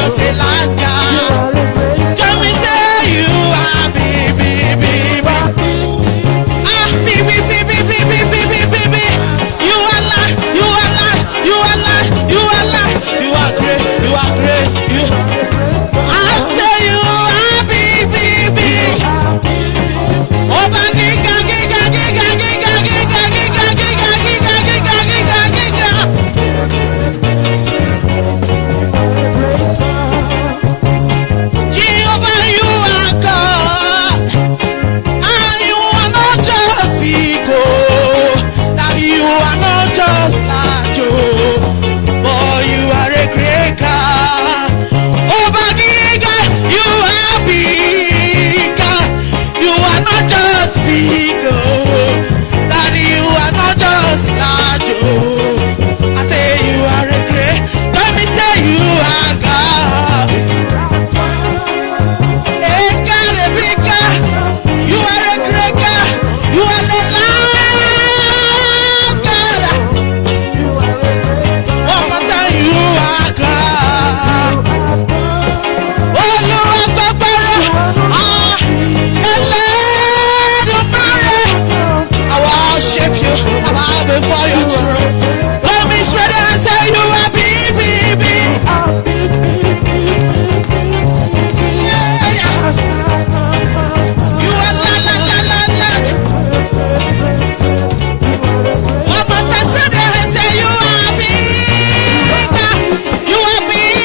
just Elijah. Can we say you are baby? Ah, baby. You are light, you are light, you are light, you are light. You are great, you are great. You. I say you are baby. Oh, giga. Jehovah, you are God. And you are not just big, that you are not just large, but you are a great God. Oh, Bagiga, you are big. You are not just big, that you are not just large. I say you are a great. Let me say you are God. A God, a big God. You are a great God. You are the Lord God. One more time, you are God. Oh, you are God. Ah, I worship you. I bow before your throne. Let me spread it and say you are BBB. Yeah. You are la. One more time, spread it and say you are big. You are big.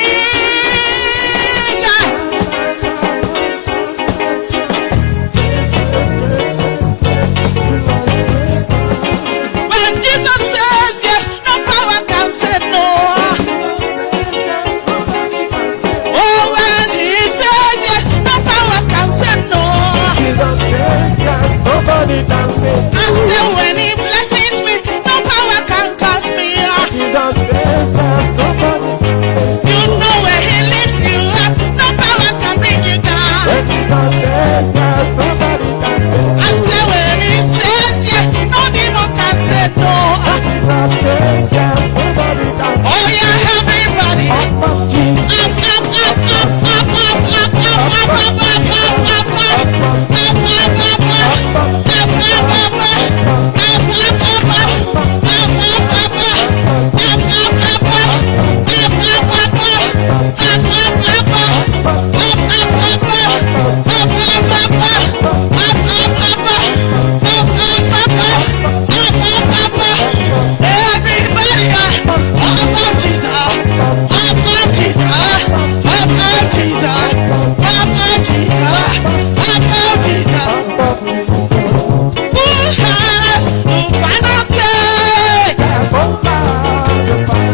When Jesus says yes, no power can say no. Oh, when he says yes, no power can say no. I say when he blesses me, no power can curse me. You know when he lifts you up, no power can bring you down. I say when he says yes, no demon can say no. Oh yeah, everybody.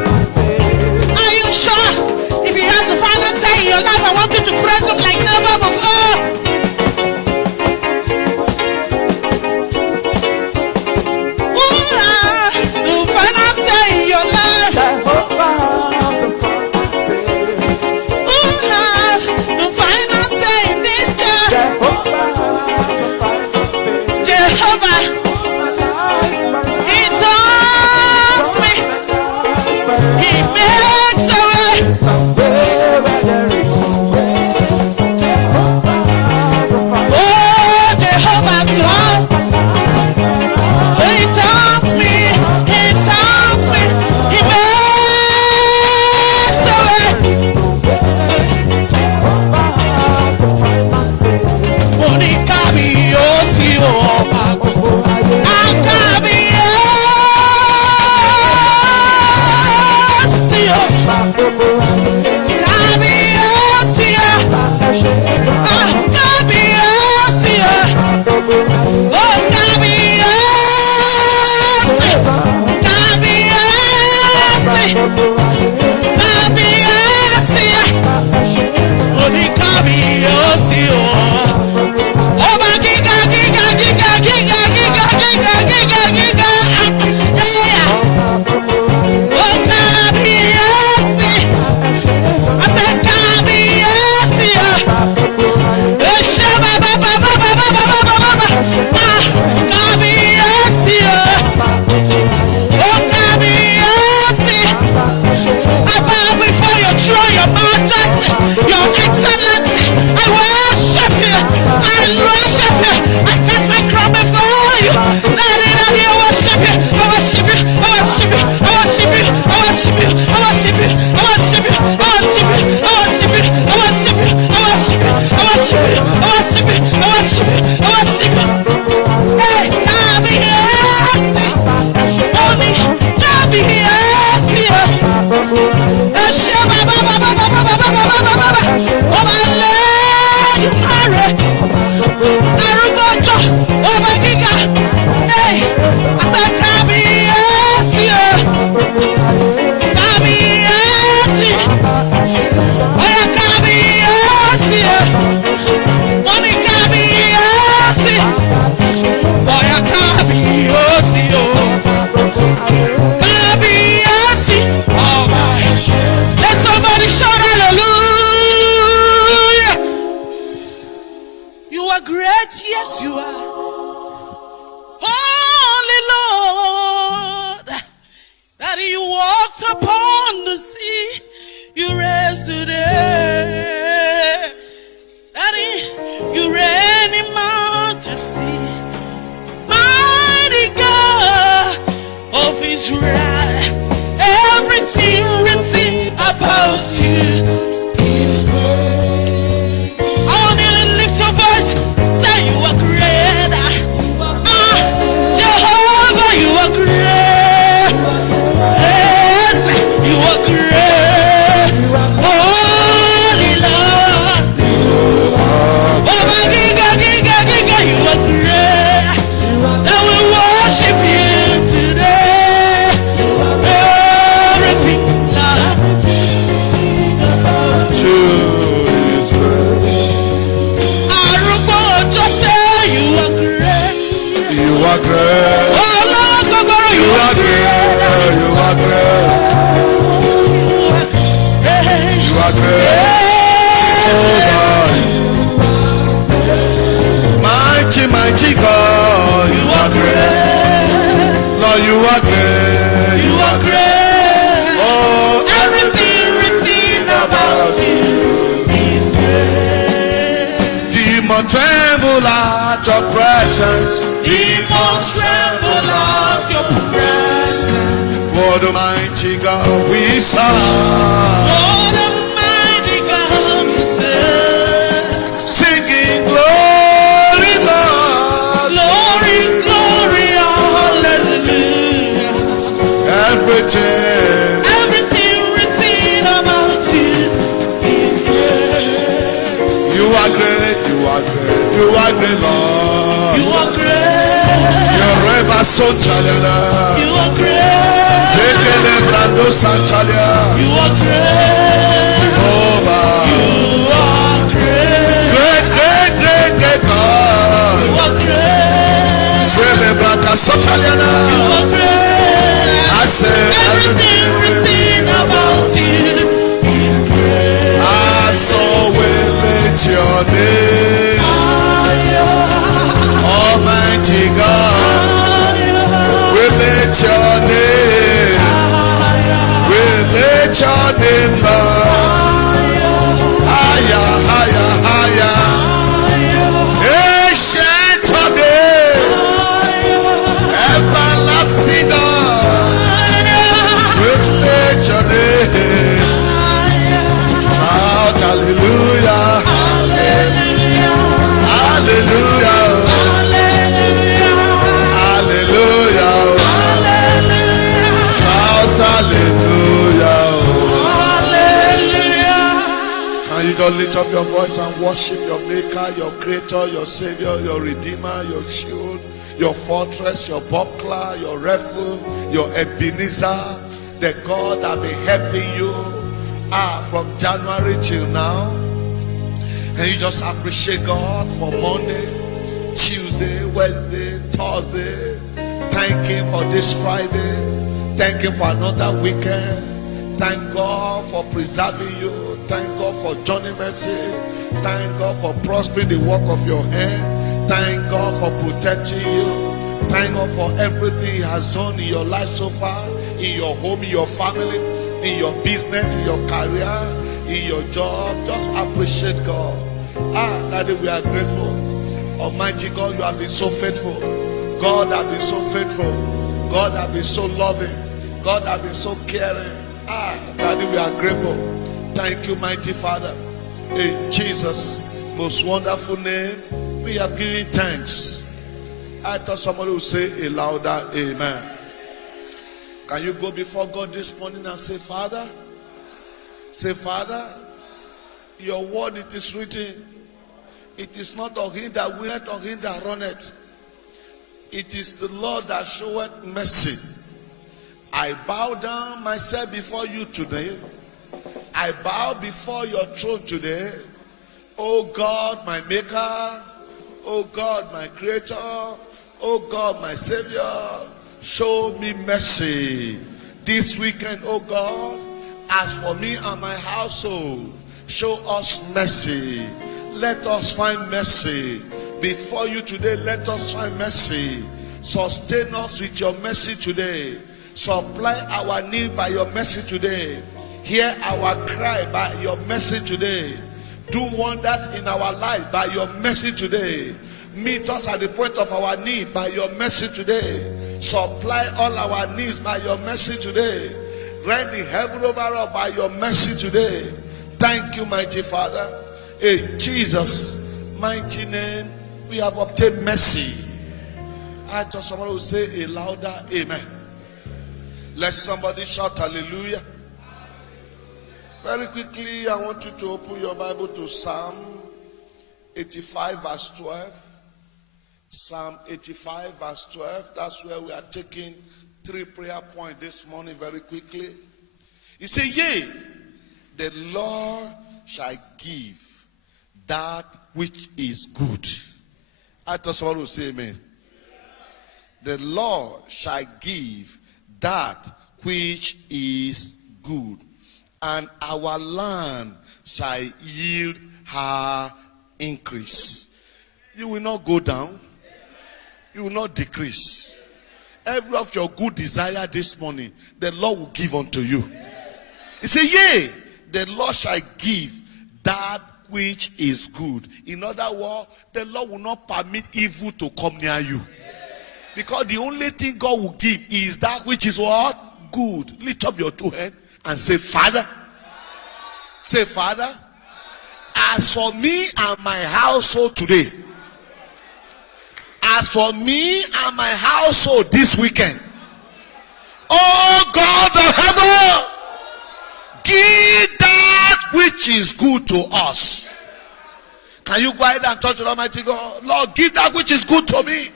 Are you sure if he has the final tremble at your presence. Demons tremble at your presence. What a mighty God we serve. What a mighty God we serve. Singing glory, Lord. Glory, glory, hallelujah. Everything written about you is great. you are great, you are great, you are great, Lord. You are great. You're Reba Sonchalena. You are great. Sekele Brando Sanchalia. You are great. Jehovah. You are great. Great, great, great, great God. You are great. Celebrata Sanchaliana. You are great. I say Everything written about you is great. I saw will lift your name. Almighty God, we lift your name. We lift your name, Lord. Higher, higher, higher. Ancient of days, everlasting God, we lift your name. Shout hallelujah, hallelujah. Can you just lift up your voice and worship your maker, your creator, your savior, your redeemer, your shield, your fortress, your buckler, your refuge, your Ebenezer, the God that been helping you from January till now. And you just appreciate God for Monday, Tuesday, Wednesday, Thursday. Thank Him for this Friday. Thank Him for another weekend. Thank God for preserving you. Thank God for journey mercy. Thank God for prospering the work of your hand. Thank God for protecting you. Thank God for everything He has done in your life so far, in your home, in your family, in your business, in your career, in your job. Just appreciate God. Daddy, we are grateful. Almighty God, you have been so faithful. God has been so faithful. God has been so loving. God has been so caring. Daddy, we are grateful. Thank you, mighty Father. In Jesus' most wonderful name, we have given thanks. I thought somebody would say a louder amen. Can you go before God this morning and say, Father, your word, it is written, it is not of him that willeth, of him that runneth. It is the Lord that showeth mercy. I bow down myself before you today. I bow before your throne today. Oh God, my maker. Oh God, my creator. Oh God, my savior. Show me mercy this weekend, oh God. As for me and my household, show us mercy. Let us find mercy before you today. Let us find mercy. Sustain us with your mercy today. Supply our need by your mercy today. Hear our cry by your mercy today. Do wonders in our life by your mercy today. Meet us at the point of our need by your mercy today. Supply all our needs by your mercy today. Rend the heaven over us by your mercy today. Thank you, mighty Father. In Jesus' mighty name, we have obtained mercy. I thought somebody would say a louder amen. Let somebody shout hallelujah. Very quickly, I want you to open your Bible to Psalm 85 verse 12. Psalm 85 verse 12. That's where we are taking 3 prayer points this morning very quickly. He said, yea, the Lord shall give that which is good. I thought someone would say amen. The Lord shall give that which is good, and our land shall yield her increase. You will not go down. You will not decrease. Every of your good desire this morning, the Lord will give unto you. He said, yea, the Lord shall give that which is good. In other words, the Lord will not permit evil to come near you. Because the only thing God will give is that which is what? Good. Lift up your two hands and say, Father. Say, Father, as for me and my household today, as for me and my household this weekend, oh God of heaven, give that which is good to us. Can you go ahead and touch the Almighty God? Lord, give that which is good to me.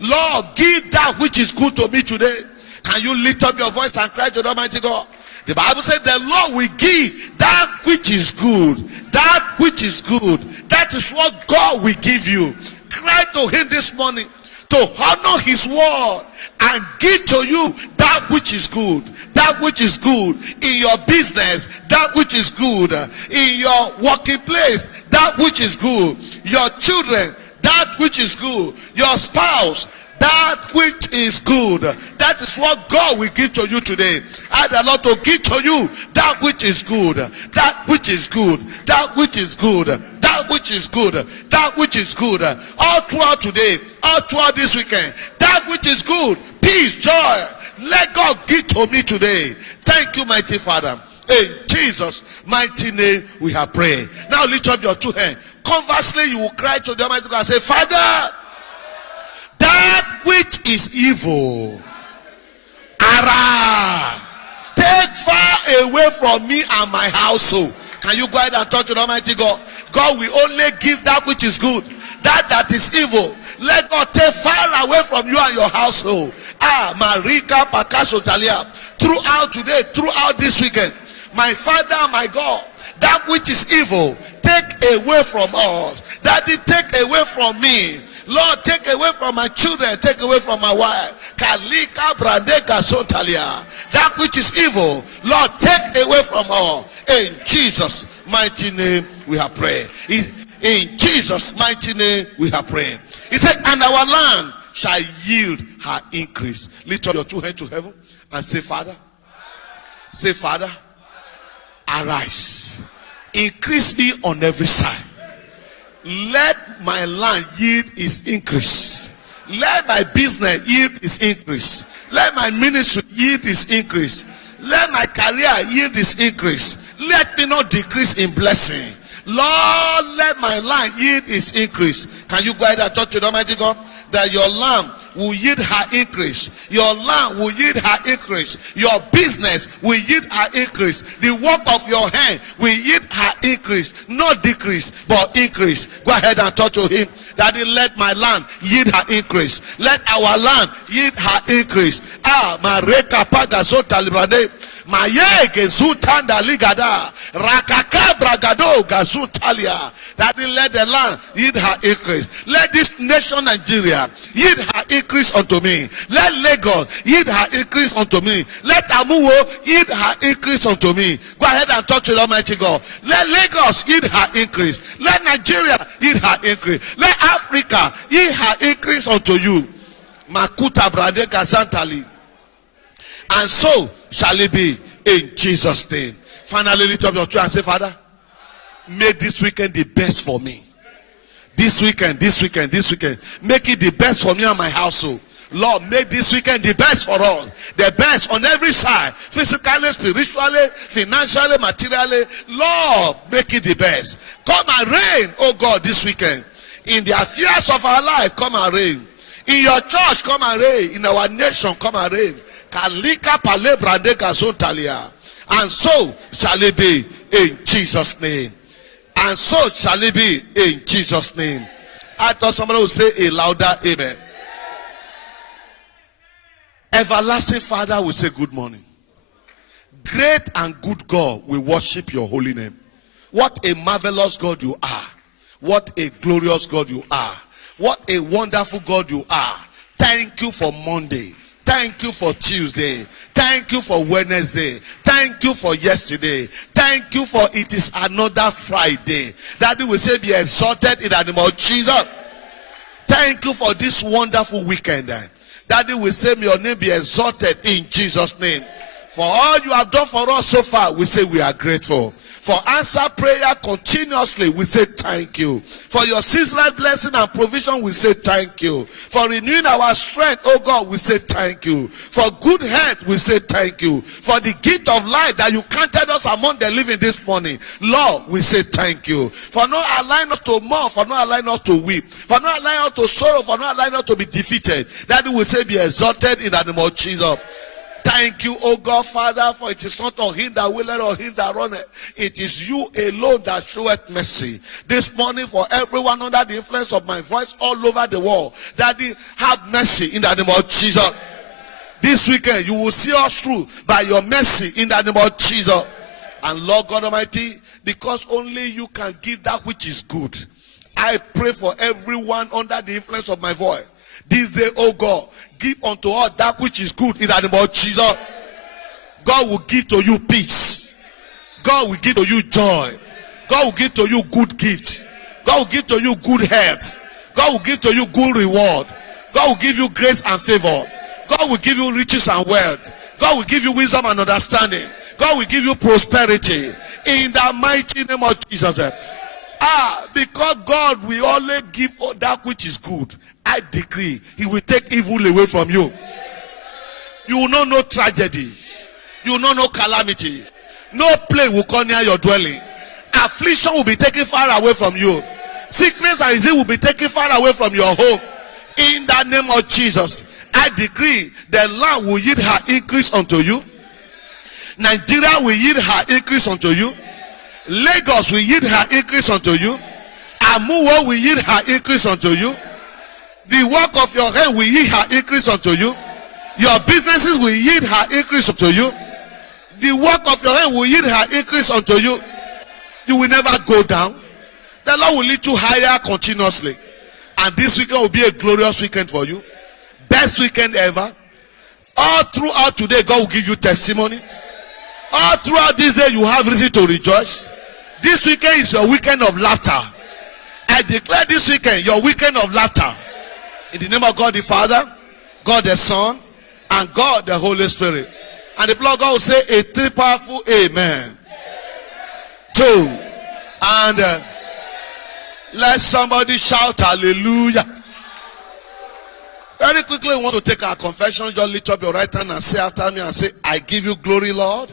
Lord, give that which is good to me today. Can you lift up your voice and cry to the Almighty God? The Bible said the Lord will give that which is good. That which is good. That is what God will give you. Cry to him this morning to honor his word and give to you that which is good. That which is good in your business. That which is good in your working place. That which is good. Your children. That which is good. Your spouse. That which is good. That is what God will give to you today. I the Lord to give to you that which is good. That which is good. That which is good. That which is good. That which is good. All throughout today. All throughout this weekend. That which is good. Peace, joy. Let God give to me today. Thank you, mighty Father. In Jesus' mighty name we have prayed. Now lift up your two hands. Conversely, you will cry to the Almighty God and say, Father, that which is evil, take far away from me and my household. Can you go ahead and talk to the Almighty God? God will only give that which is good. That is evil, let God take far away from you and your household. Marika Pakasotalia. Throughout today, throughout this weekend, my Father, my God, that which is evil, take away from us. Daddy, take away from me. Lord, take away from my children, take away from my wife. Kalika Brandeka Sotalia. That which is evil, Lord, take away from all. In Jesus' mighty name we have prayed. In Jesus' mighty name we have prayed. He said, and our land shall yield her increase. Lift up your two hands to heaven and say, Father. Say, Father, arise. Increase me on every side. Let my land yield its increase. Let my business yield its increase. Let my ministry yield its increase. Let my career yield its increase. Let me not decrease in blessing. Lord, let my land yield its increase. Can you go ahead and talk to the Almighty God? That your land will yield her increase. Your land will yield her increase. Your business will yield her increase. The work of your hand will yield her increase. Not decrease, but increase. Go ahead and talk to him. Daddy, let my land yield her increase. Let our land yield her increase. Mareka Pagazota Librade. Maye gezutanda ligada rakaka bragado gazutalia. Daddy, let the land yield her increase. Let this nation Nigeria yield her increase unto me. Let Lagos yield her increase unto me. Let Amuwo yield her increase unto me. Go ahead and talk to the Almighty God. Let Lagos yield her increase. Let Nigeria yield her increase. Let Africa yield her increase unto you. Makuta brade gazantali. And so shall it be in Jesus' name. Finally, lift up your two and say, Father, make this weekend the best for me. This weekend. Make it the best for me and my household. Lord, make this weekend the best for us. The best on every side. Physically, spiritually, financially, materially. Lord, make it the best. Come and reign, oh God, this weekend. In the affairs of our life, come and reign. In your church, come and reign. In our nation, come and reign. And so shall it be in Jesus' name. And so shall it be in Jesus' name. I thought somebody would say a louder amen. Everlasting Father will say good morning. Great and good God, we worship your holy name. What a marvelous God you are. What a glorious God you are. What a wonderful God you are. Thank you for Monday. Thank you for Tuesday. Thank you for Wednesday. Thank you for yesterday. Thank you for it is another Friday. Daddy will say be exalted in the name of Jesus. Thank you for this wonderful weekend. Daddy will say may your name be exalted in Jesus' name. For all you have done for us so far, we say we are grateful. For answer prayer continuously, we say thank you. For your seasonal blessing and provision, we say thank you. For renewing our strength, oh God, we say thank you. For good health, we say thank you. For the gift of life that you counted us among the living this morning, Lord, we say thank you. For not allowing us to mourn, for not allowing us to weep, for not allowing us to sorrow, for not allowing us to be defeated. That we say be exalted in the name of Jesus. Thank you, oh God, Father, for it is not of him that willeth or him that runneth. It is you alone that showeth mercy. This morning, for everyone under the influence of my voice all over the world, Daddy, have mercy in the name of Jesus. This weekend, you will see us through by your mercy in the name of Jesus. And Lord God Almighty, because only you can give that which is good, I pray for everyone under the influence of my voice. This day, oh God, give unto us that which is good in the name of Jesus. God will give to you peace. God will give to you joy. God will give to you good gift. God will give to you good health. God will give to you good reward. God will give you grace and favor. God will give you riches and wealth. God will give you wisdom and understanding. God will give you prosperity in the mighty name of Jesus. Because God will only give that which is good. I decree he will take evil away from you. You will not know tragedy. You will not know calamity. No plague will come near your dwelling. Affliction will be taken far away from you. Sickness and disease will be taken far away from your home. In the name of Jesus, I decree the land will yield her increase unto you. Nigeria will yield her increase unto you. Lagos will yield her increase unto you. Amuwo will yield her increase unto you. The work of your hand will yield her increase unto you. Your businesses will yield her increase unto you. The work of your hand will yield her increase unto you. You will never go down. The Lord will lead you higher continuously. And this weekend will be a glorious weekend for you. Best weekend ever. All throughout today, God will give you testimony. All throughout this day, you have reason to rejoice. This weekend is your weekend of laughter. I declare this weekend your weekend of laughter. In the name of God the Father, God the Son, and God the Holy Spirit. And the blood of God will say a three powerful amen. Two. And let somebody shout hallelujah. Very quickly, we want to take our confession. Just lift up your right hand and say after me and say, I give you glory, Lord,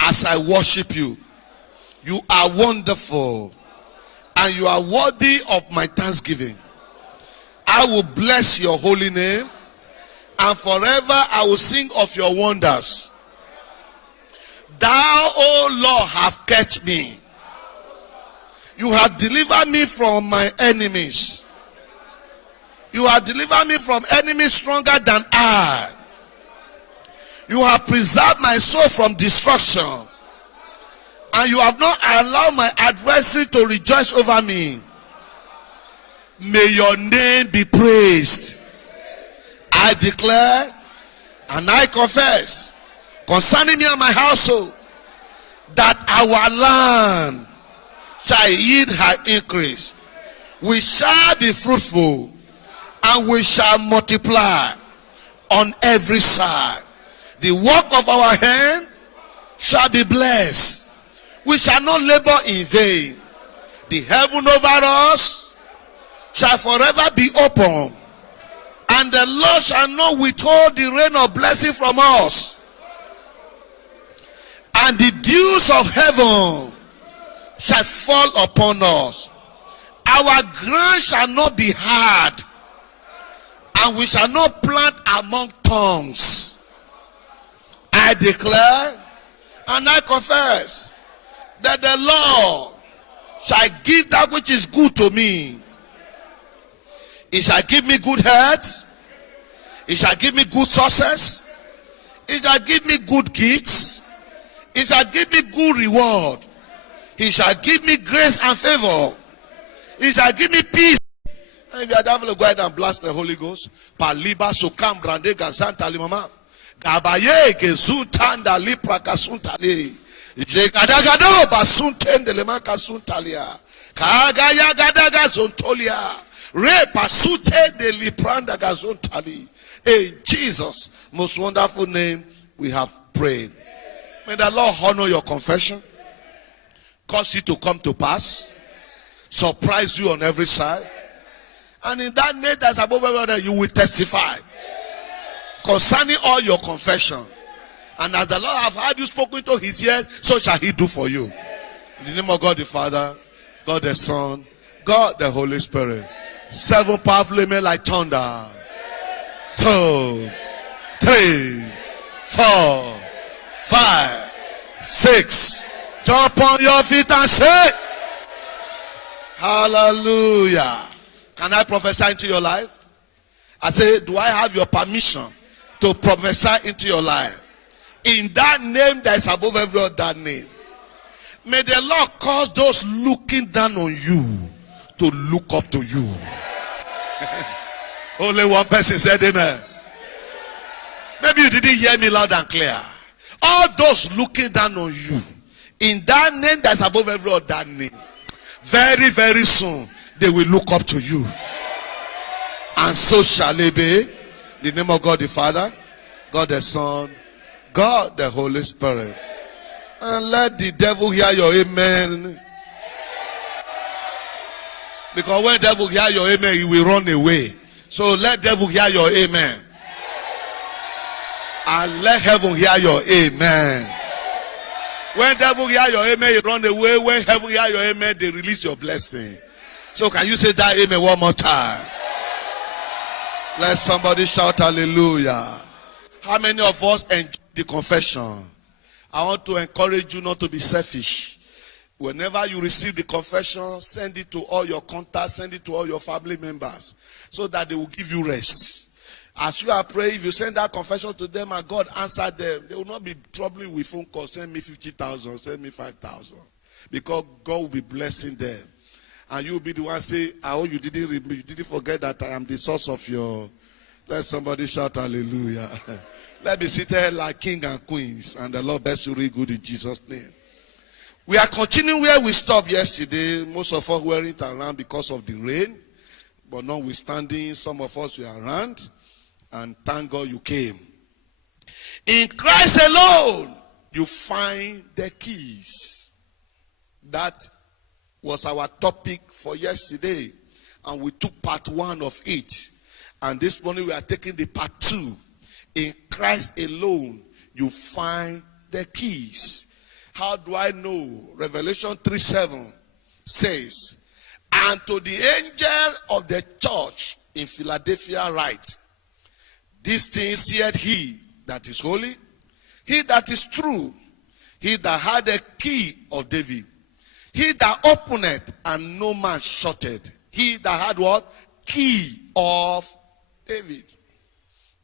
as I worship you. You are wonderful, and you are worthy of my thanksgiving. I will bless your holy name, and forever I will sing of your wonders. Thou, O Lord, have kept me. You have delivered me from my enemies. You have delivered me from enemies stronger than I. You have preserved my soul from destruction, and you have not allowed my adversary to rejoice over me. May your name be praised. I declare and I confess concerning me and my household that our land shall yield her increase. We shall be fruitful and we shall multiply on every side. The work of our hand shall be blessed. We shall not labor in vain. The heaven over us shall forever be open, and the Lord shall not withhold the rain of blessing from us. And the dews of heaven shall fall upon us. Our ground shall not be hard, and we shall not plant among thorns. I declare and I confess that the Lord shall give that which is good to me. He shall give me good health. He shall give me good success. He shall give me good gifts. He shall give me good reward. He shall give me grace and favor. He shall give me peace. And if you are devil, go ahead and blast the Holy Ghost. Paliba sukam brande gazanta limama. Gabaye gezutanda lipra kasuntali. Jegadagado basuntende lema kasuntalia. Kagaya gadaga zontolia. Repasute de lipranda gazontali. In Jesus' most wonderful name, we have prayed. May the Lord honor your confession. cause it to come to pass, surprise you on every side. And in that name that's above every other, you will testify concerning all your confession. And as the Lord have heard you spoken to his ears, so shall he do for you. In the name of God the Father, God the Son, God the Holy Spirit. 7 powerful amen like thunder. 2, 3, 4, 5, 6. Jump on your feet and say, hallelujah. Can I prophesy into your life? I say, do I have your permission to prophesy into your life? In that name that is above every other name. May the Lord cause those looking down on you to look up to you. Only one person said amen. Maybe you didn't hear me loud and clear. All those looking down on you, in that name that is above every other name, very, very soon, they will look up to you. And so shall it be. In the name of God the Father, God the Son, God the Holy Spirit. And let the devil hear your amen. Because when the devil hear your amen, he will run away. So let the devil hear your amen. And let heaven hear your amen. When the devil hear your amen, he run away. When heaven hear your amen, they release your blessing. So can you say that amen one more time? Let somebody shout hallelujah. How many of us enjoy the confession? I want to encourage you not to be selfish. Whenever you receive the confession, send it to all your contacts, send it to all your family members, so that they will give you rest. As you are praying, if you send that confession to them and God answer them, they will not be troubling with phone calls. Send me 50,000, send me 5,000. Because God will be blessing them. And you will be the one say, oh, you didn't forget that I am the source of your... Let somebody shout hallelujah. Let me sit here like king and queens. And the Lord bless you really good in Jesus' name. We are continuing where we stopped yesterday. Most of us weren't around because of the rain. But notwithstanding, some of us were around. And thank God you came. In Christ alone, you find the keys. That was our topic for yesterday. And we took part 1 of it. And this morning we are taking the part 2. In Christ alone, you find the keys. How do I know? Revelation 3:7 says, and to the angel of the church in Philadelphia write, these things said he that is holy, he that is true, he that had the key of David, he that openeth and no man shutteth, he that had what? Key of David.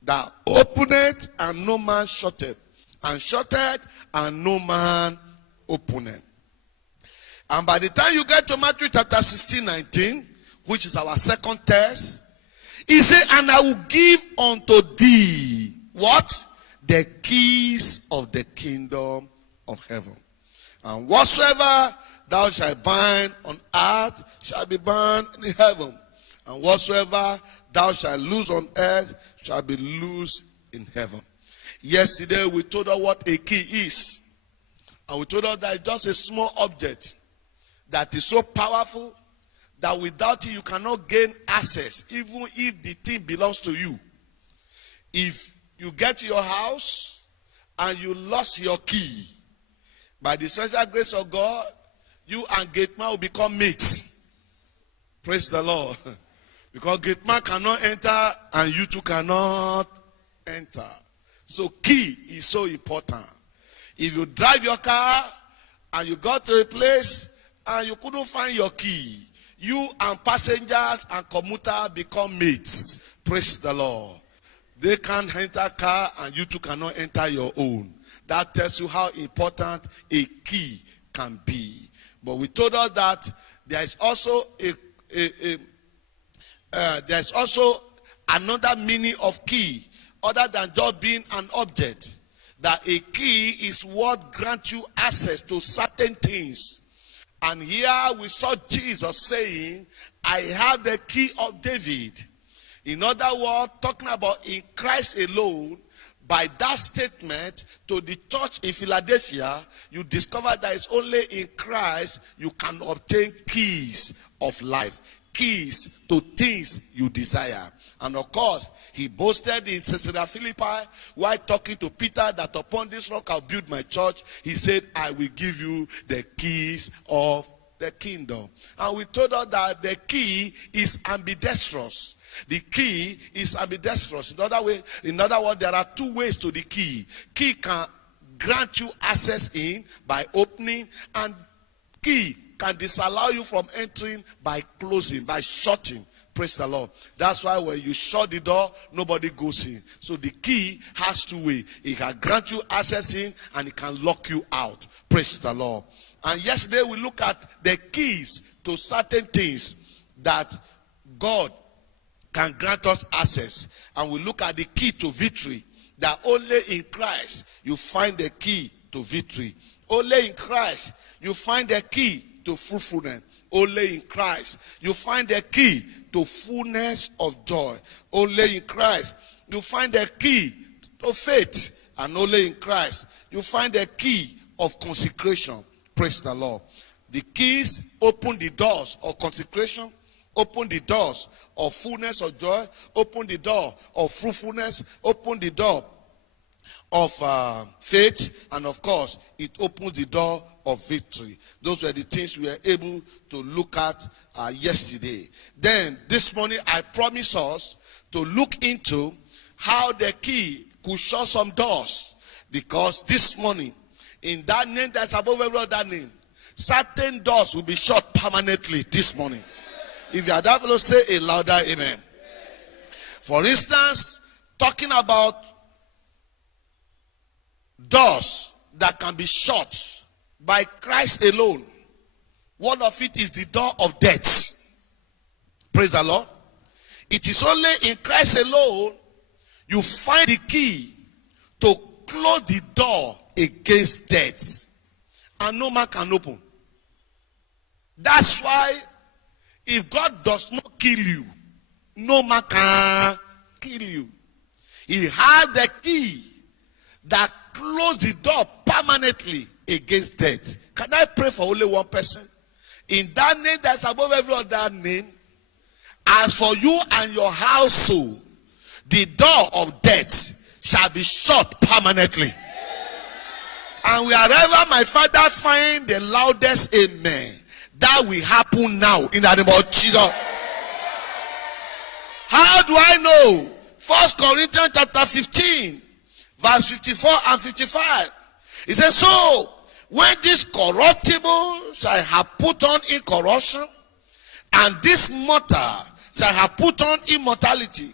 That openeth and no man shutteth, and shutteth and no man openeth. And by the time you get to Matthew chapter 16:19, which is our second test, he said, and I will give unto thee what? The keys of the kingdom of heaven. And whatsoever thou shalt bind on earth shall be bound in heaven. And whatsoever thou shalt loose on earth shall be loose in heaven. Yesterday we told her what a key is. And we told her that it's just a small object that is so powerful that without it you cannot gain access, even if the thing belongs to you. If you get to your house and you lost your key, by the special grace of God, you and gate man will become mates. Praise the Lord. Because gate man cannot enter and you too cannot enter. So key is so important. If you drive your car and you got to a place and you couldn't find your key, you and passengers and commuter become mates. Praise the Lord. They can't enter car and you too cannot enter your own. That tells you how important a key can be. But we told her that there is also there's also another meaning of key other than just being an object. That a key is what grants you access to certain things. And here we saw Jesus saying, I have the key of David. In other words, talking about in Christ alone, by that statement to the church in Philadelphia, you discover that it's only in Christ you can obtain keys of life, keys to things you desire. And of course, he boasted in Caesarea Philippi while talking to Peter that upon this rock I'll build my church. He said, I will give you the keys of the kingdom. And we told us that the key is ambidextrous. The key is ambidextrous. In other words, there are two ways to the key. Key can grant you access in by opening, and key can disallow you from entering by closing, by shutting. Praise the Lord. That's why when you shut the door, nobody goes in. So the key has two ways. It can grant you access in, and it can lock you out. Praise the Lord. And yesterday we look at the keys to certain things that God can grant us access. And we look at the key to victory, that only in Christ you find the key to victory. Only in Christ you find the key to fruitfulness. Only in Christ you find the key to fullness of joy. Only in Christ you find the key to faith. And only in Christ you find the key of consecration. Praise the Lord. The keys open the doors of consecration, open the doors of fullness of joy, open the door of fruitfulness, open the door of faith, and of course, it opens the door of victory. Those were the things we were able to look at yesterday. Then, this morning, I promise us to look into how the key could shut some doors. Because this morning, in that name that's above every other name, certain doors will be shut permanently this morning. If you are that fellow, say a louder amen. For instance, talking about doors that can be shut by Christ alone. One of it is the door of death. Praise the Lord. It is only in Christ alone you find the key to close the door against death. And no man can open. That's why if God does not kill you, no man can kill you. He has the key that closes the door permanently against death. Can I pray for only one person? In that name that's above every other name, as for you and your household, the door of death shall be shut permanently. And wherever my Father find the loudest amen, that will happen now in the name of Jesus. How do I know? 1 Corinthians chapter 15, verse 54 and 55. It says, so when this corruptible shall have put on incorruption, and this mortal shall have put on immortality,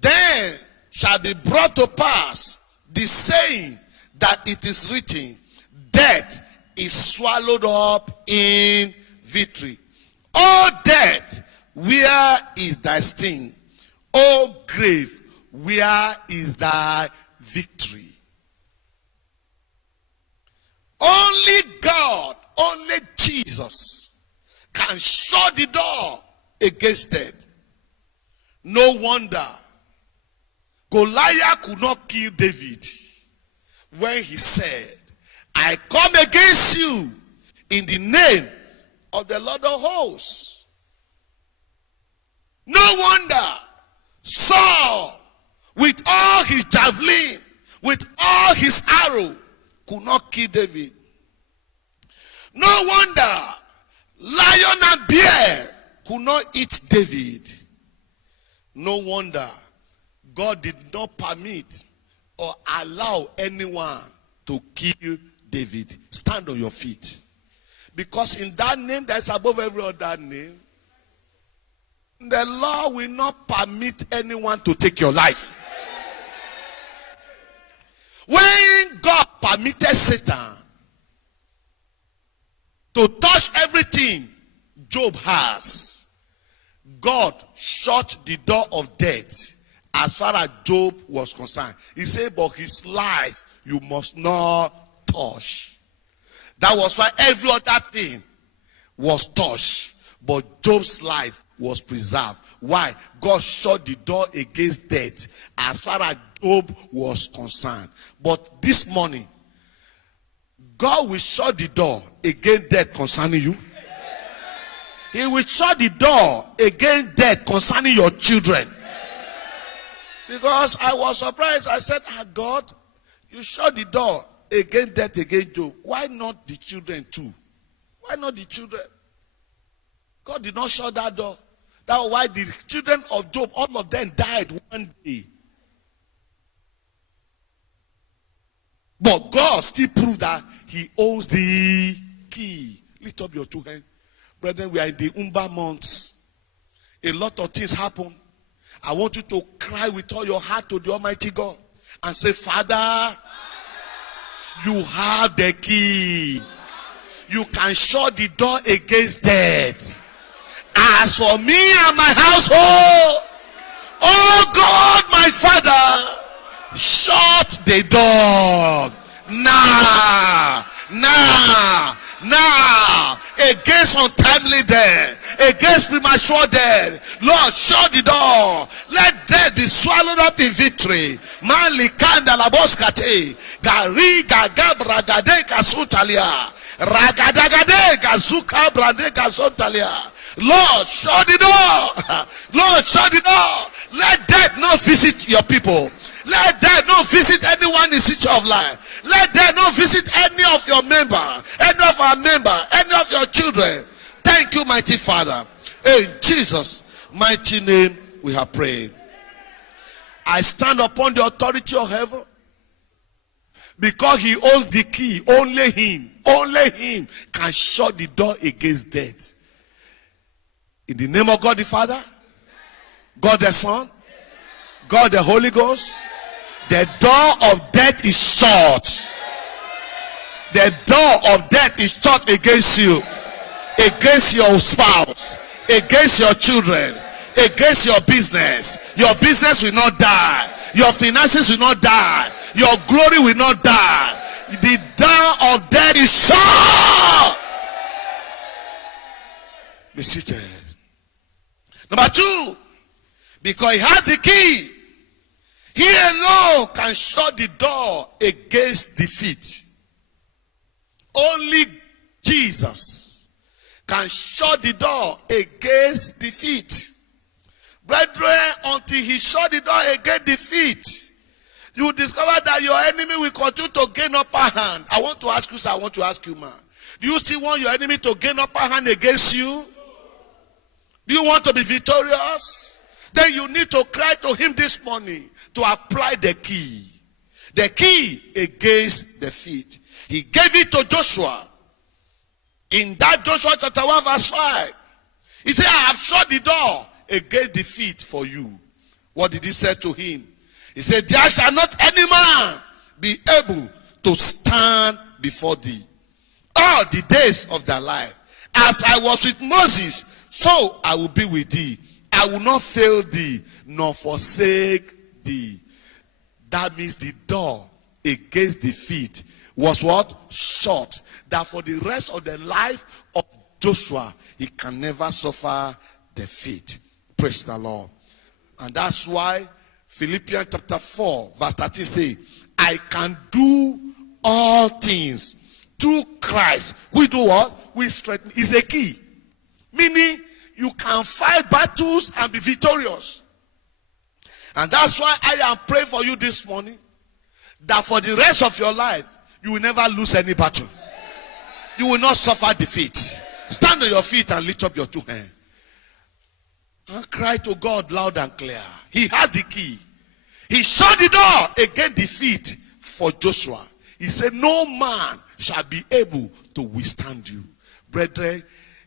then shall be brought to pass the saying that it is written, death is swallowed up in victory. O death, where is thy sting? O grave, where is thy victory? Only God, only Jesus can shut the door against death. No wonder Goliath could not kill David when he said, I come against you in the name of the Lord of hosts. No wonder Saul, with all his javelin, with all his arrow, could not kill David. No wonder lion and bear could not eat David. No wonder God did not permit or allow anyone to kill David. Stand on your feet. Because in that name that is above every other name, the law will not permit anyone to take your life. When God permitted Satan to touch everything Job has, God shut the door of death as far as Job was concerned. He said, but his life you must not touch. That was why every other thing was touched, but Job's life was preserved. Why? God shut the door against death as far as Job was concerned. But this morning, God will shut the door against death concerning you. He will shut the door against death concerning your children. Because I was surprised. I said, God, you shut the door against death against Job. Why not the children too? Why not the children? God did not shut that door. That's why the children of Job, all of them died one day. But God still proved that he owns the key. Lift up your two hands. Brethren, we are in the Umba months. A lot of things happen. I want you to cry with all your heart to the Almighty God and say, Father, you have the key. You can shut the door against death. As for me and my household, oh God, my Father, shut the door now, against untimely death, against premature death. Lord, shut the door. Let death be swallowed up in victory. Malikanda laboskate, gari gagabra gade kasutalia, ragadagade gazuka brade kasutalia. Lord, shut the door. Lord, shut the door. Let death not visit your people. Let death not visit anyone in situ of life. Let death not visit any of your member, any of our member, any of your children. Thank you, mighty Father. In Jesus' mighty name we have prayed. I stand upon the authority of heaven. Because he owns the key. Only him can shut the door against death. In the name of God the Father, God the Son, God the Holy Ghost, the door of death is shut. The door of death is shut against you, against your spouse, against your children, against your business. Your business will not die. Your finances will not die. Your glory will not die. The door of death is shut. Be seated. Number two, because he has the key, he alone can shut the door against defeat. Only Jesus can shut the door against defeat. Brethren, until he shut the door against defeat, you discover that your enemy will continue to gain upper hand. I want to ask you, sir, I want to ask you, man. Do you still want your enemy to gain upper hand against you? Do you want to be victorious? Then you need to cry to him this morning to apply the key. The key against defeat. He gave it to Joshua. In that Joshua chapter 1 verse 5. He said, I have shut the door against defeat for you. What did he say to him? He said, there shall not any man be able to stand before thee all the days of thy life. As I was with Moses, so I will be with thee. I will not fail thee, nor forsake thee. That means the door against defeat was what? Shut. That for the rest of the life of Joshua, he can never suffer defeat. Praise the Lord. And that's why Philippians chapter 4 verse 13 says, I can do all things through Christ. We do what? We strengthen. It's a key. Meaning, you can fight battles and be victorious. And that's why I am praying for you this morning, that for the rest of your life, you will never lose any battle. You will not suffer defeat. Stand on your feet and lift up your two hands. And cry to God loud and clear. He has the key. He shut the door against defeat for Joshua. He said, no man shall be able to withstand you. Brethren,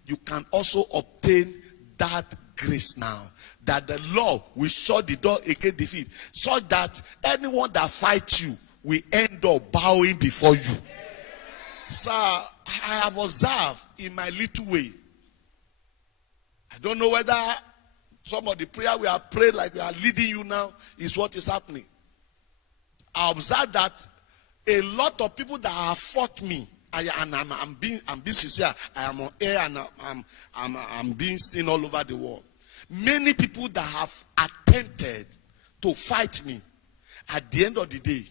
you can also obtain that grace now, that the Lord will shut the door against defeat, so that anyone that fights you will end up bowing before you. Sir, I have observed in my little way. I don't know whether some of the prayer we have prayed like we are leading you now is what is happening. I observed that a lot of people that have fought me, I'm being sincere. I am on air and I'm being seen all over the world. Many people that have attempted to fight me, at the end of the day,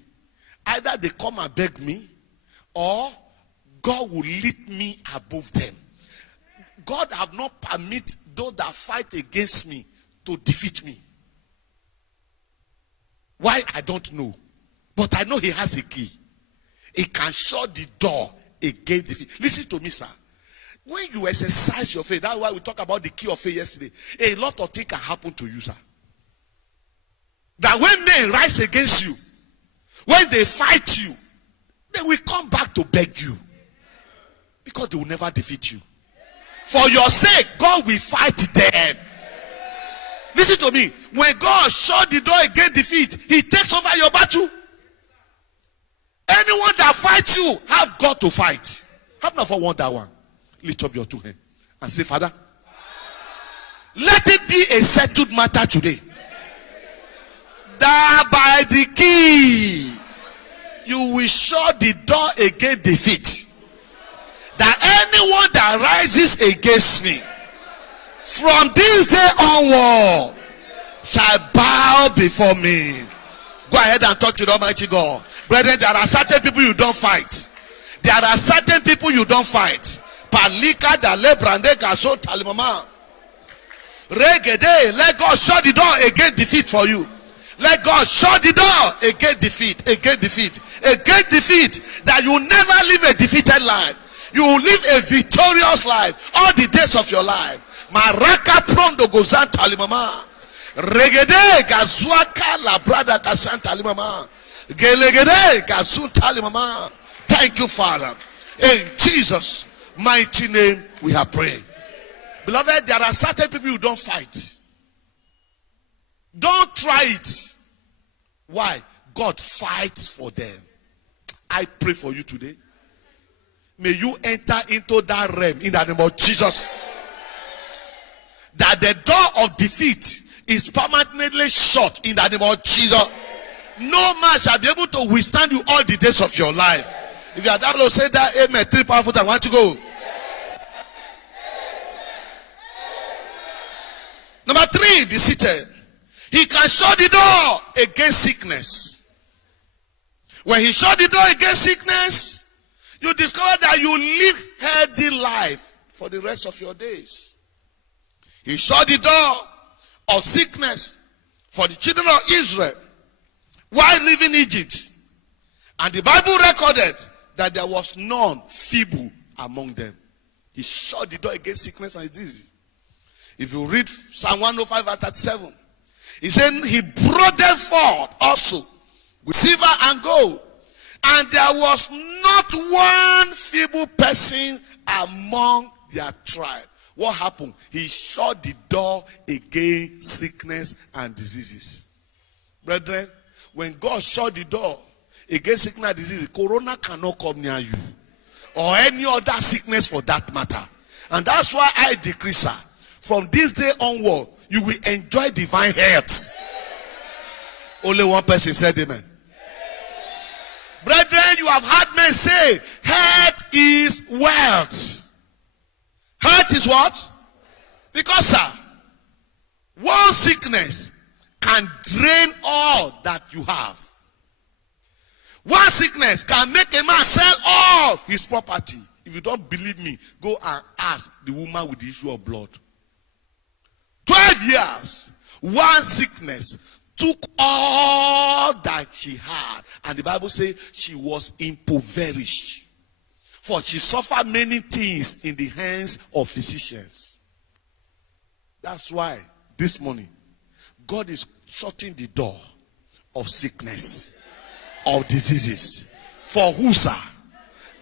either they come and beg me, or God will lift me above them. God have not permitted those that fight against me to defeat me. Why? I don't know. But I know he has a key. He can shut the door against defeat. Listen to me, sir. When you exercise your faith, that's why we talked about the key of faith yesterday. A lot of things can happen to you, sir. That when men rise against you, when they fight you, they will come back to beg you. Because they will never defeat you. For your sake, God will fight them. Listen to me. When God shut the door against defeat, he takes over your battle. Anyone that fights you, have God to fight. Have not for one that one. Lift up your two hands and say, Father, let it be a settled matter today, that by the key you will shut the door against defeat. That anyone that rises against me from this day onward shall bow before me. Go ahead and talk to the Almighty God. Brethren, there are certain people you don't fight. There are certain people you don't fight. Palika dale brande gaso talimama. Regede, let God shut the door against defeat for you. Let God shut the door against defeat, against defeat, against defeat. That you never live a defeated life. You will live a victorious life all the days of your life. Maraka prondo gozan talimama. Regede gazuaka la brada kasan talimama. Gelegede gasun talimama. Thank you, Father. In Jesus' mighty name we have prayed. Beloved, there are certain people you don't fight. Don't try it. Why? God fights for them. I pray for you today. May you enter into that realm in the name of Jesus. That the door of defeat is permanently shut in the name of Jesus. No man shall be able to withstand you all the days of your life. If you are that to say that amen, 3 powerful times. I want to go. Number 3, be seated. He can shut the door against sickness. When he shut the door against sickness, you discover that you live healthy life for the rest of your days. He shut the door of sickness for the children of Israel while leaving Egypt. And the Bible recorded that there was none feeble among them. He shut the door against sickness and disease. If you read Psalm 105 verse 37, he said he brought them forth also with silver and gold. And there was not one feeble person among their tribe. What happened? He shut the door against sickness and diseases. Brethren, when God shut the door against sickness and diseases, corona cannot come near you. Or any other sickness for that matter. And that's why I decree, sir, from this day onward, you will enjoy divine health. Only one person said amen. Brethren, you have heard men say, health is wealth. Health is what? Because, sir, one sickness can drain all that you have. One sickness can make a man sell all his property. If you don't believe me, go and ask the woman with the issue of blood. 12 years, one sickness took all that she had. And the Bible says she was impoverished. For she suffered many things in the hands of physicians. That's why this morning, God is shutting the door of sickness, of diseases. For who, sir?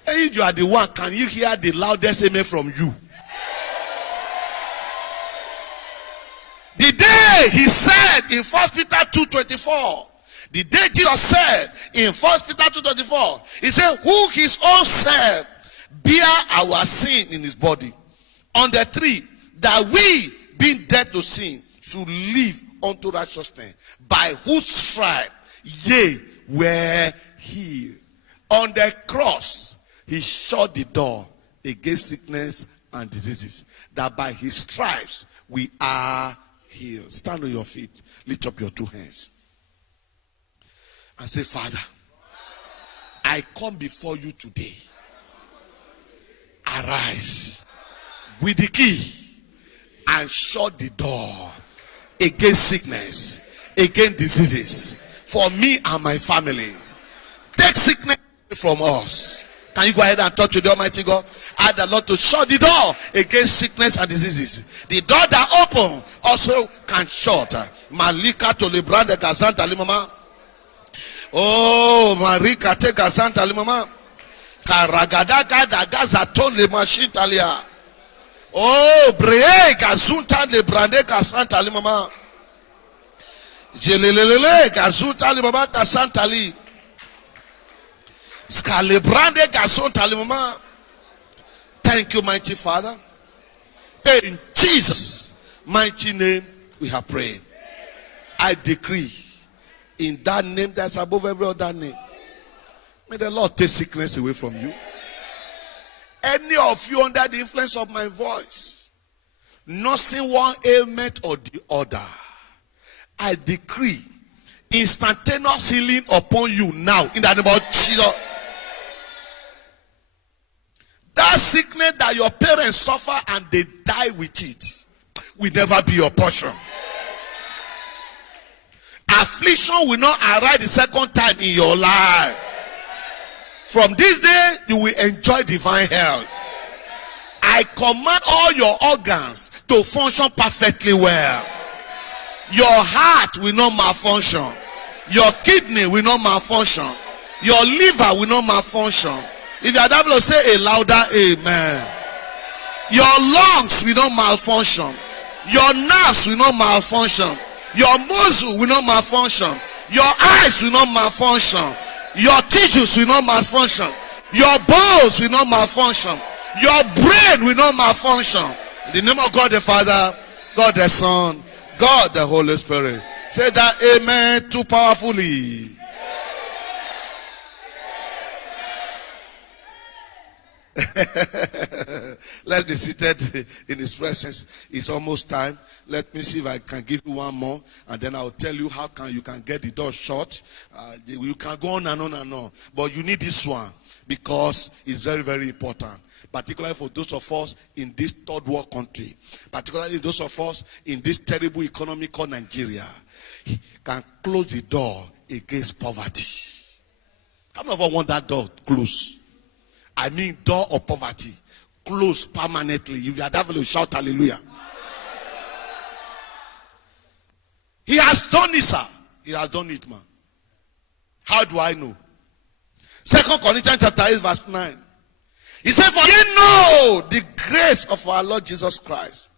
If you are the one, can you hear the loudest amen from you? The day he said in 1 Peter 2:24, the day Jesus said in 1 Peter 2:24, he said, who his own self bear our sin in his body on the tree, that we, being dead to sin, should live unto righteousness, by whose stripe ye were healed. On the cross, he shut the door against sickness and diseases, that by his stripes we are healed. Stand on your feet. Lift up your two hands. And say, Father, I come before you today. Arise with the key and shut the door against sickness, against diseases, for me and my family. Take sickness from us. Can you go ahead and talk to the Almighty God? Ask the Lord to shut the door against sickness and diseases. The door that open also can shut. Malika to Librande Gazanta Limama. Oh, Marika te Gazanta Limama. Karagadaga da Gazaton le machine talia. Oh, Bree Gazunta le Brande Gazanta Limama. Jelelele Gazunta Limama Gazanta Li. Scalebrande Gazunta Limama. Thank you, mighty Father. In Jesus' mighty name, we have prayed. I decree in that name that's above every other name, may the Lord take sickness away from you. Any of you under the influence of my voice, nursing one ailment or the other, I decree instantaneous healing upon you now in the name of Jesus. That sickness that your parents suffer and they die with it will never be your portion. Affliction will not arise the second time in your life. From this day, you will enjoy divine health. I command all your organs to function perfectly well. Your heart will not malfunction. Your kidney will not malfunction. Your liver will not malfunction. If you are able to say a louder amen. Your lungs will not malfunction. Your nerves will not malfunction. Your muscle will not malfunction. Your eyes will not malfunction. Your tissues will not malfunction. Your bones will not malfunction. Your brain will not malfunction. In the name of God the Father, God the Son, God the Holy Spirit. Say that amen too powerfully. Let's be seated in his presence. It's almost time. Let me see if I can give you one more, and then I'll tell you how you can get the door shut. You can go on and on and on, but you need this one because it's very, very important, particularly for those of us in this third world country, particularly those of us in this terrible economy called Nigeria. Can close the door against poverty. How many of us want that door closed? I mean door of poverty closed permanently. If you are that, will shout hallelujah. He has done it, sir. He has done it, man. How do I know? 2 Corinthians chapter 8 verse 9. He said, for ye know the grace of our Lord Jesus Christ,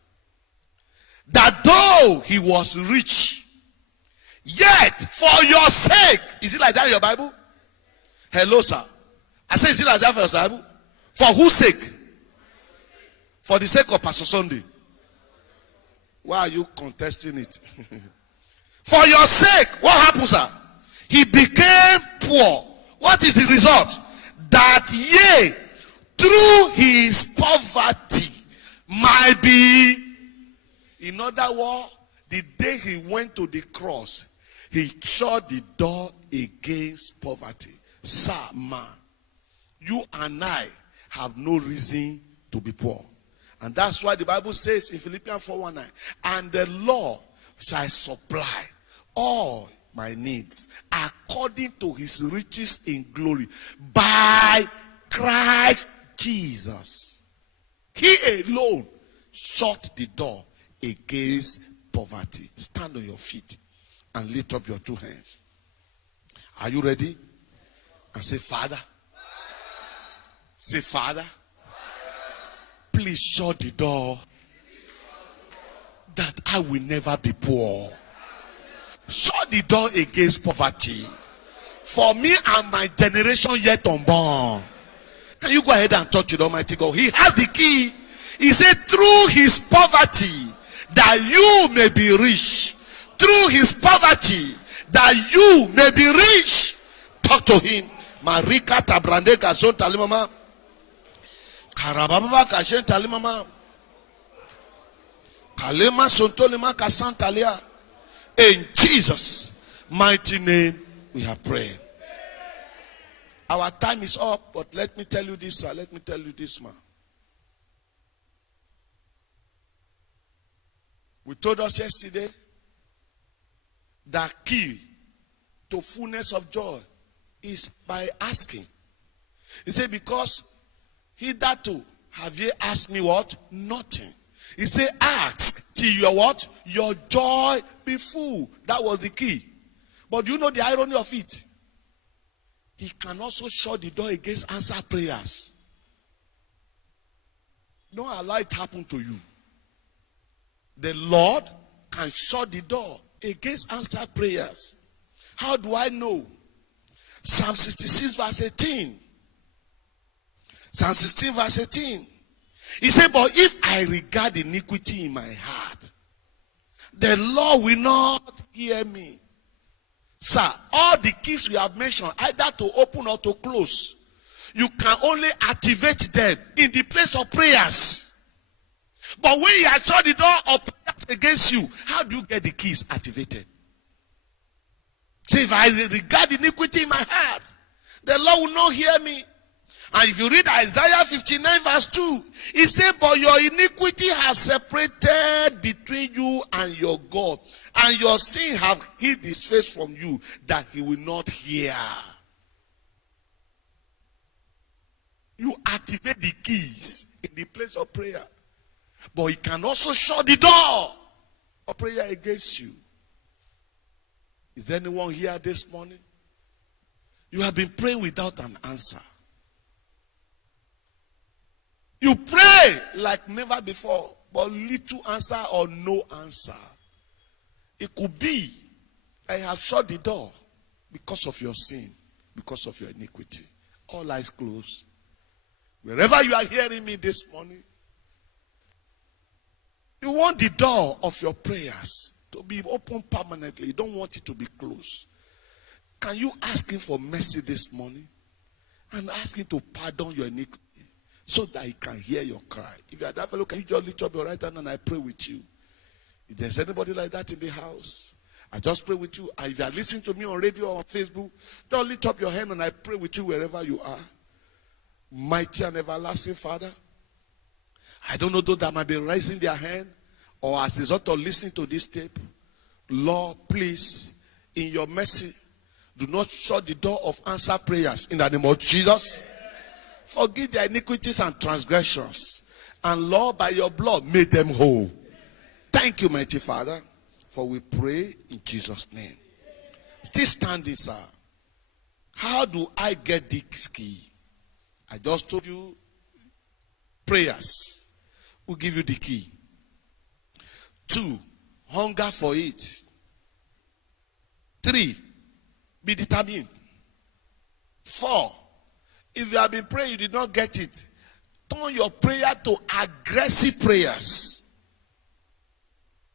that though he was rich, yet for your sake. Is it like that in your Bible? Hello, sir. I say, is it like that for your Bible? For whose sake? For the sake of Pastor Sunday. Why are you contesting it? For your sake, what happens, sir? He became poor. What is the result? That ye, through his poverty, might be. In other words, the day he went to the cross, he shut the door against poverty. Sir, man, you and I have no reason to be poor. And that's why the Bible says in Philippians 4:19, and the Lord shall supply all my needs according to his riches in glory by Christ Jesus. He alone shut the door against poverty. Stand on your feet and lift up your two hands. Are you ready? And say, Father. Say, Father, please shut the door that I will never be poor. Shut the door against poverty for me and my generation yet unborn. Can you go ahead and talk to the Almighty God? He has the key. He said, through his poverty, that you may be rich. Through his poverty, that you may be rich. Talk to him. Marika tabrande gazon talimama. Karababa kashen talimama. Kalema sontolema kasantalia. In Jesus' mighty name, we have prayed. Our time is up, but let me tell you this, sir. Let me tell you this, man. We told us yesterday that key to fullness of joy is by asking. He said, because hitherto have ye asked me what? Nothing. He said, ask till your what? Your joy be full. That was the key. But you know the irony of it? He can also shut the door against answered prayers. Don't allow it happen to you. The Lord can shut the door against answered prayers. How do I know? Psalm 66 verse 18. Psalm 16 verse 18. He said, but if I regard iniquity in my heart, the Lord will not hear me. Sir, all the keys we have mentioned, either to open or to close, you can only activate them in the place of prayers. But when you have shut the door of prayers against you, how do you get the keys activated? Say, if I regard iniquity in my heart, the Lord will not hear me. And if you read Isaiah 59 verse 2, it says, but your iniquity has separated between you and your God, and your sin have hid his face from you, that he will not hear. You activate the keys in the place of prayer. But he can also shut the door of prayer against you. Is there anyone here this morning? You have been praying without an answer. You pray like never before, but little answer or no answer. It could be, I have shut the door because of your sin, because of your iniquity. All eyes closed. Wherever you are hearing me this morning, you want the door of your prayers to be open permanently. You don't want it to be closed. Can you ask him for mercy this morning? And ask him to pardon your iniquity so that he can hear your cry. If you are that fellow, can you just lift up your right hand and I pray with you? If there's anybody like that in the house, I just pray with you. And if you are listening to me on radio or on Facebook, just lift up your hand and I pray with you wherever you are. Mighty and everlasting Father, I don't know those that might be raising their hand or as a result of listening to this tape. Lord, please, in your mercy, do not shut the door of answer prayers in the name of Jesus. Forgive their iniquities and transgressions. And Lord, by your blood, make them whole. Thank you, mighty Father, for we pray in Jesus' name. Still standing, sir. How do I get this key? I just told you prayers will give you the key. 2, hunger for it. 3, be determined. 4, if you have been praying, you did not get it, turn your prayer to aggressive prayers.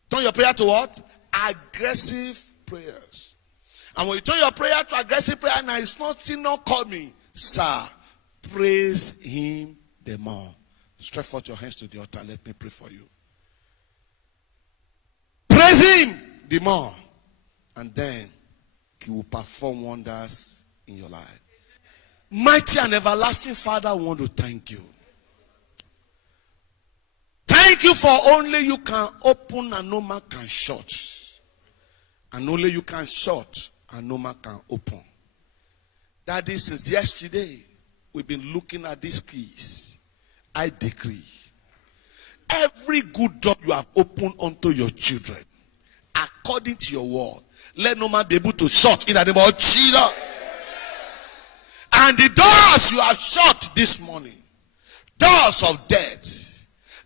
Turn your prayer to what? Aggressive prayers. And when you turn your prayer to aggressive prayer, now it's not still not coming, sir, praise him the more. Stretch forth your hands to the altar. Let me pray for you. Praise him the more. And then he will perform wonders in your life. Mighty and everlasting Father, I want to thank you. Thank you for only you can open and no man can shut. And only you can shut and no man can open. That is since yesterday. We've been looking at these keys. I decree every good door you have opened unto your children, according to your word, let no man be able to shut in the name of Jesus. And the doors you have shut this morning, doors of death,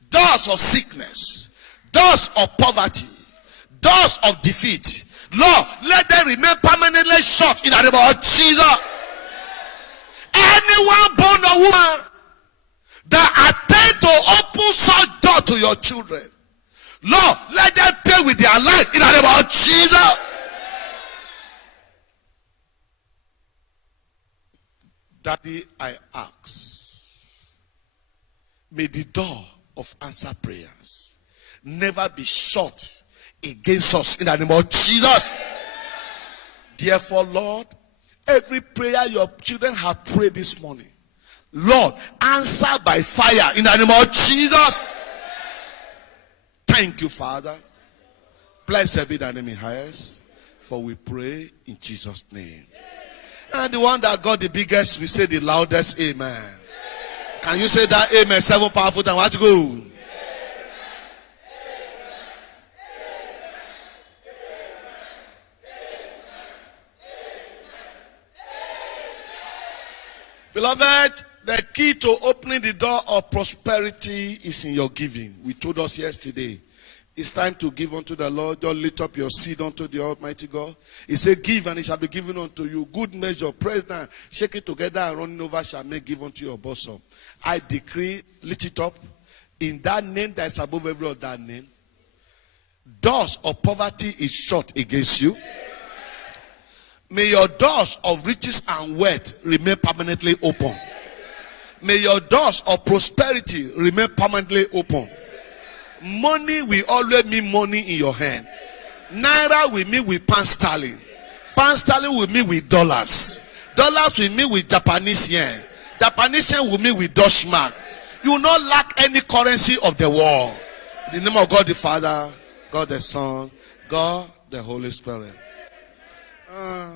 doors of sickness, doors of poverty, doors of defeat, Lord, let them remain permanently shut in the name of Jesus. Anyone born a woman that attempt to open such door to your children, Lord, let them pay with their life in the name of Jesus. Daddy, I ask, may the door of answer prayers, never be shot against us in the name of Jesus. Therefore, Lord, every prayer your children have prayed this morning, Lord, answer by fire in the name of Jesus. Thank you, Father. Blessed be thy name in highest, for we pray in Jesus' name. And the one that got the biggest, we say the loudest amen. Can you say that amen 7 powerful times? Watch go. Beloved, the key to opening the door of prosperity is in your giving. We told us yesterday. It's time to give unto the Lord. Don't lift up your seed unto the Almighty God. He said, give and it shall be given unto you. Good measure, press down, shake it together and running over shall make give unto your bosom. I decree, lift it up. In that name that is above every other name, doors of poverty is shut against you. May your doors of riches and wealth remain permanently open. May your doors of prosperity remain permanently open. Money will always mean money in your hand. Naira will mean with pound sterling. Pound sterling will mean with dollars. Dollars will mean with Japanese yen. Japanese yen will mean with Dutch mark. You will not lack any currency of the world. In the name of God the Father, God the Son, God the Holy Spirit.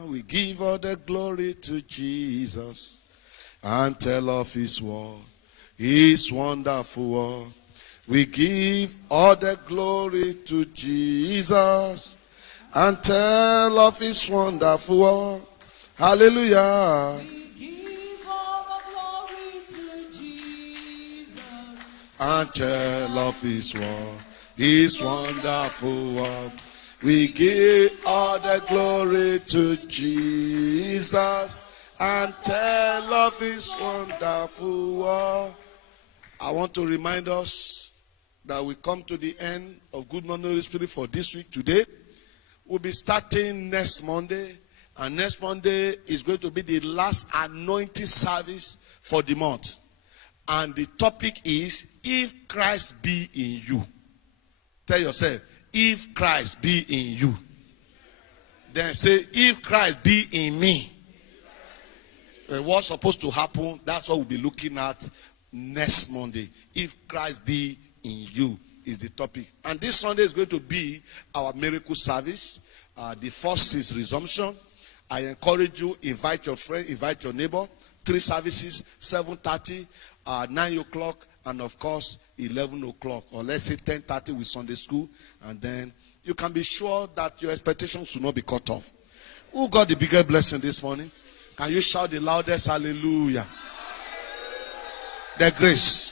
We give all the glory to Jesus and tell of his word, his wonderful word. We give all the glory to Jesus and tell of his wonderful word. Hallelujah. We give all the glory to Jesus And tell of his word, his wonderful word. We give all the glory to Jesus and tell of his wonderful word. I want to remind us that we come to the end of Good Morning Holy Spirit for this week today. We'll be starting next Monday. And next Monday is going to be the last anointing service for the month. And the topic is, if Christ be in you. Tell yourself, if Christ be in you. Then say, if Christ be in me. And what's supposed to happen, that's what we'll be looking at next Monday. If Christ be in you is the topic. And this Sunday is going to be our miracle service. The first is resumption. I encourage you, invite your friend, invite your neighbor. 3 services, 7:30, 9 o'clock, and of course 11 o'clock, or let's say 10:30 with Sunday school. And then you can be sure that your expectations will not be cut off. Who got the biggest blessing this morning? Can you shout the loudest hallelujah? The grace